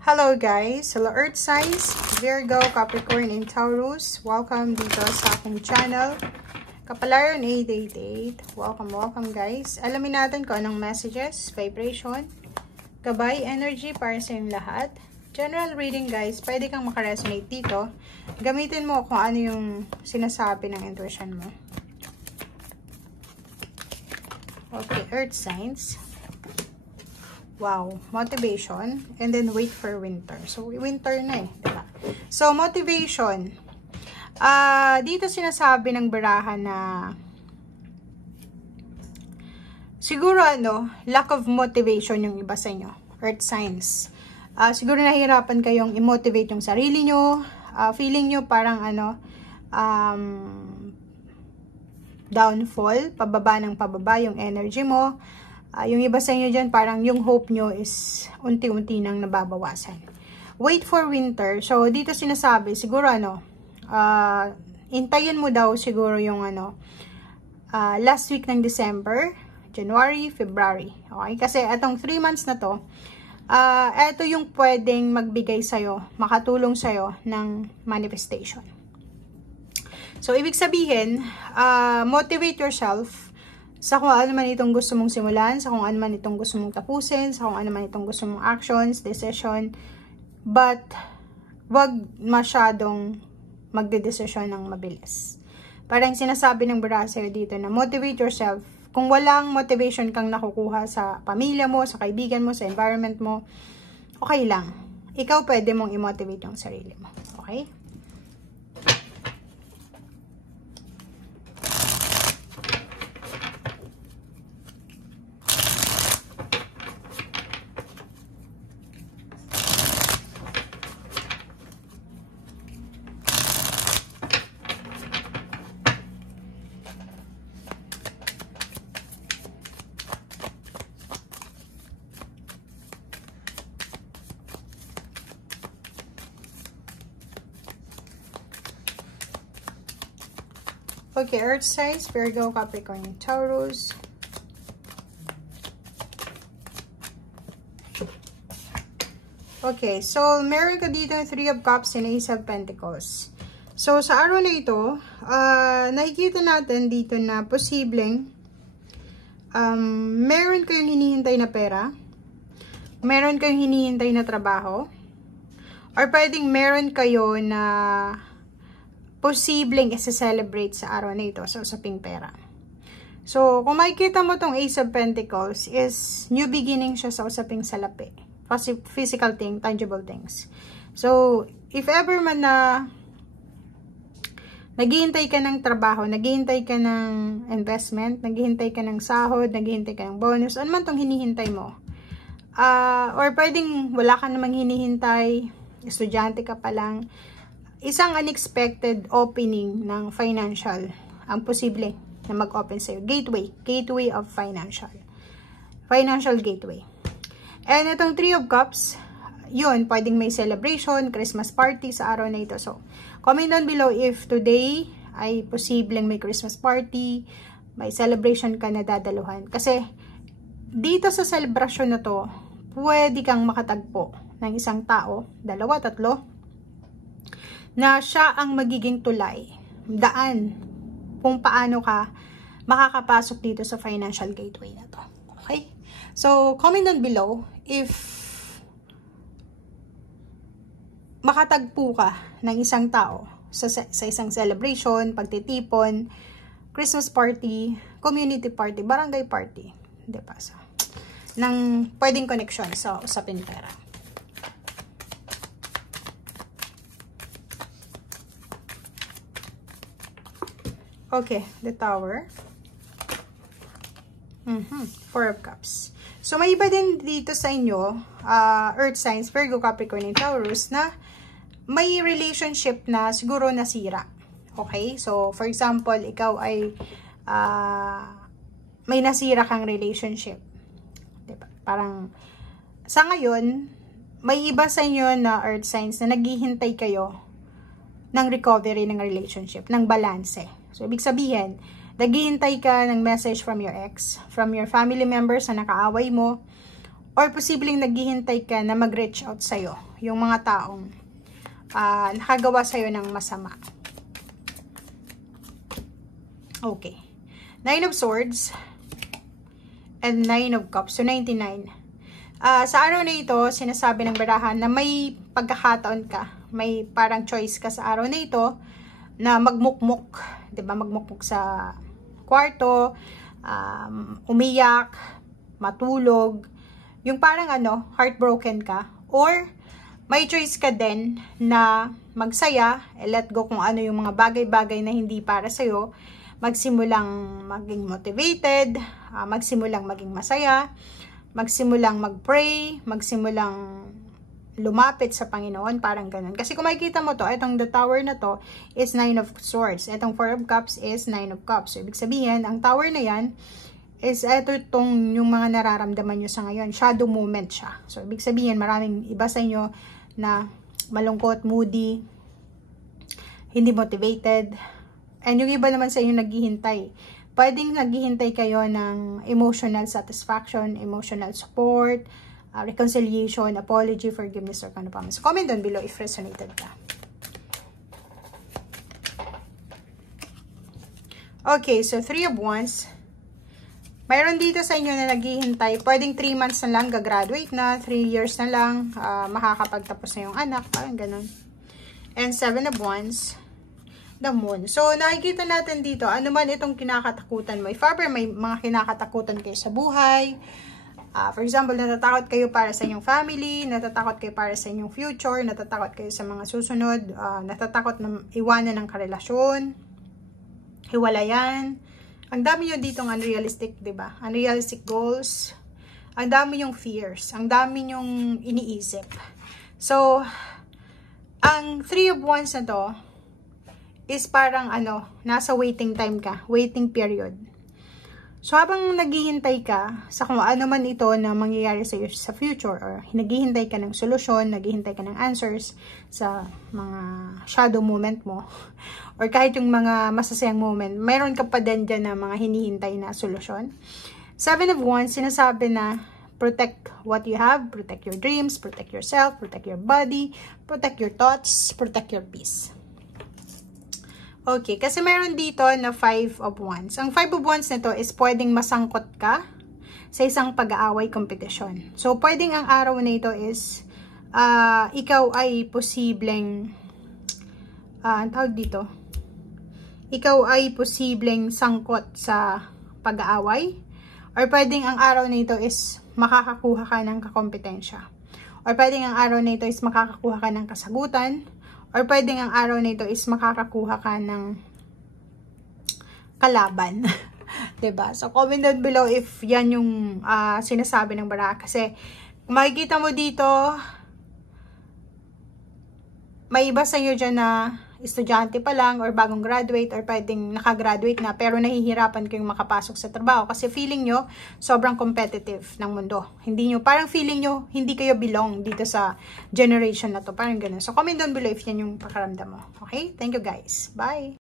Hello guys! Hello Earth signs, Virgo, Capricorn, and Taurus. Welcome dito sa aking channel. Kapalaran 888. Welcome guys. Alamin natin kung anong messages, vibration, gabay, energy para sa inyong lahat. General reading guys, pwede kang makaresonate dito. Gamitin mo kung ano yung sinasabi ng intuition mo. Okay, Earth signs. Wow, motivation, and then wait for winter. So, winter na diba? So, motivation. Dito sinasabi ng barahan na siguro lack of motivation yung iba sa inyo. Earth signs. Siguro nahihirapan kayong i-motivate yung sarili nyo. Feeling nyo parang downfall, pababa ng pababa yung energy mo. Yung iba sa inyo dyan, parang yung hope nyo is unti-unti nang nababawasan. Wait for winter. So, dito sinasabi, siguro intayin mo daw siguro yung last week ng December, January, February. Okay? Kasi itong 3 months na to, ito yung pwedeng magbigay sa'yo, makatulong sa'yo ng manifestation. So, ibig sabihin, motivate yourself sa kung ano man itong gusto mong simulan, sa kung ano man itong gusto mong tapusin, sa kung ano man itong gusto mong actions, decision. But, wag masyadong magdedesisyon ng mabilis. Parang sinasabi ng brasser dito na motivate yourself. Kung walang motivation kang nakukuha sa pamilya mo, sa kaibigan mo, sa environment mo, okay lang. Ikaw pwede mong i-motivate yung sarili mo. Okay? Okay, Earth signs, Virgo, Capricorn, and Taurus. Okay, so meron ka dito yung 3 of Cups and Ace of Pentacles. So, sa araw na ito, nakikita natin dito na posibleng meron kayong hinihintay na pera, meron kayong hinihintay na trabaho, or pwedeng meron kayo na posibleng isa-celebrate sa araw na ito sa usaping pera. So, kung makikita mo tong Ace of Pentacles is new beginning siya sa usaping salapi. Physical thing, tangible things. So, if ever man na naghihintay ka ng trabaho, naghihintay ka ng investment, naghihintay ka ng sahod, naghihintay ka ng bonus, ano man tong hinihintay mo. Or pwedeng wala ka namang hinihintay, estudyante ka pa lang, isang unexpected opening ng financial ang posible na mag-open sa'yo. Gateway of financial gateway. And itong 3 of Cups, yun, pwedeng may celebration, Christmas party sa araw na ito. So, comment down below if today ay posibleng may Christmas party, may celebration ka na dadaluhan. Kasi, dito sa celebration na to, pwede kang makatagpo ng isang tao, 2, 3, na siya ang magiging tulay, daan, kung paano ka makakapasok dito sa financial gateway na to. Okay? So, comment down below if makatagpo ka ng isang tao sa isang celebration, pagtitipon, Christmas party, community party, barangay party, diba? So, ng pwedeng connection sa usapin pera. Okay, the Tower. 4 of Cups. So, may iba din dito sa inyo, Earth signs, Virgo, Capricorn, and Taurus, na may relationship na siguro nasira. Okay? So, for example, ikaw ay may nasira kang relationship. Diba? Parang, sa ngayon, may iba sa inyo na Earth signs na naghihintay kayo ng recovery ng relationship, ng balanse. So, ibig sabihin, naghihintay ka ng message from your ex, from your family members na nakaaway mo, or posibleng naghihintay ka na mag-reach out sa'yo. Yung mga taong nakagawa sa'yo ng masama. Okay. 9 of Swords and 9 of Cups. So, 99. Sa araw na ito, sinasabi ng barahan na may pagkakataon ka. May parang choice ka sa araw na ito na magmukmuk. Diba? Magmukmuk sa kwarto, umiyak, matulog. Yung parang heartbroken ka. Or, may choice ka din na magsaya, let go kung ano yung mga bagay-bagay na hindi para sa'yo. Magsimulang maging motivated, magsimulang maging masaya, magsimulang mag-pray, magsimulang lumapit sa Panginoon, parang ganun. Kasi kung makikita mo to, itong the tower na to is 9 of Swords. Itong 4 of Cups is 9 of Cups. So, ibig sabihin, ang tower na yan is itong yung mga nararamdaman nyo sa ngayon. Shadow moment siya. So, ibig sabihin, maraming iba sa inyo na malungkot, moody, hindi motivated, and yung iba naman sa inyo naghihintay. Pwedeng naghihintay kayo ng emotional satisfaction, emotional support, reconciliation, apology, forgiveness, or ano pa. So, comment down below if resonated ka. Okay, so 3 of Wands. Mayroon dito sa inyo na naghihintay. Pwedeng 3 months na lang, gagraduate na. 3 years na lang, makakapagtapos na yung anak. Parang ganun. And 7 of Wands. The Moon. So, nakikita natin dito, ano man itong kinakatakutan mo. If ever may mga kinakatakutan kayo sa buhay, for example, natatakot kayo para sa inyong family, natatakot kayo para sa inyong future, natatakot kayo sa mga susunod, natatakot na iwanan ng karelasyon, hiwalayan. Ang dami nyo ditong unrealistic, diba? Unrealistic goals. Ang dami yung fears. Ang dami yung iniisip. So, ang 3 of Wands na to, is parang nasa waiting time ka, waiting period. So, habang naghihintay ka sa kung ano man ito na mangyayari sa iyo sa future, or naghihintay ka ng solusyon, naghihintay ka ng answers sa mga shadow moment mo, or kahit yung mga masasayang moment, mayroon ka pa din dyan na mga hinihintay na solusyon. 7 of Wands, sinasabi na protect what you have, protect your dreams, protect yourself, protect your body, protect your thoughts, protect your peace. Okay, kasi meron dito na 5 of Wands. Ang 5 of Wands nito is pwedeng masangkot ka sa isang pag-aaway kompetisyon. So, pwedeng ang araw na ito is ikaw ay posibleng ang tawag dito, ikaw ay posibleng sangkot sa pag-aaway, or pwedeng ang araw na ito is makakakuha ka ng kakompetensya, or pwedeng ang araw na ito is makakakuha ka ng kasagutan, or pwedeng ang araw na ito is makakakuha ka ng kalaban. Diba? So, comment down below if yan yung sinasabi ng baraha. Kasi, kung makikita mo dito, may iba sa inyo dyan na estudyante pa lang, or bagong graduate, or pwedeng nakagraduate na, pero nahihirapan kayong makapasok sa trabaho. Kasi feeling nyo, sobrang competitive ng mundo. Hindi nyo, parang feeling nyo, hindi kayo belong dito sa generation na to. Parang ganun. So, comment down below if yan yung pakaramdam mo. Okay? Thank you guys. Bye!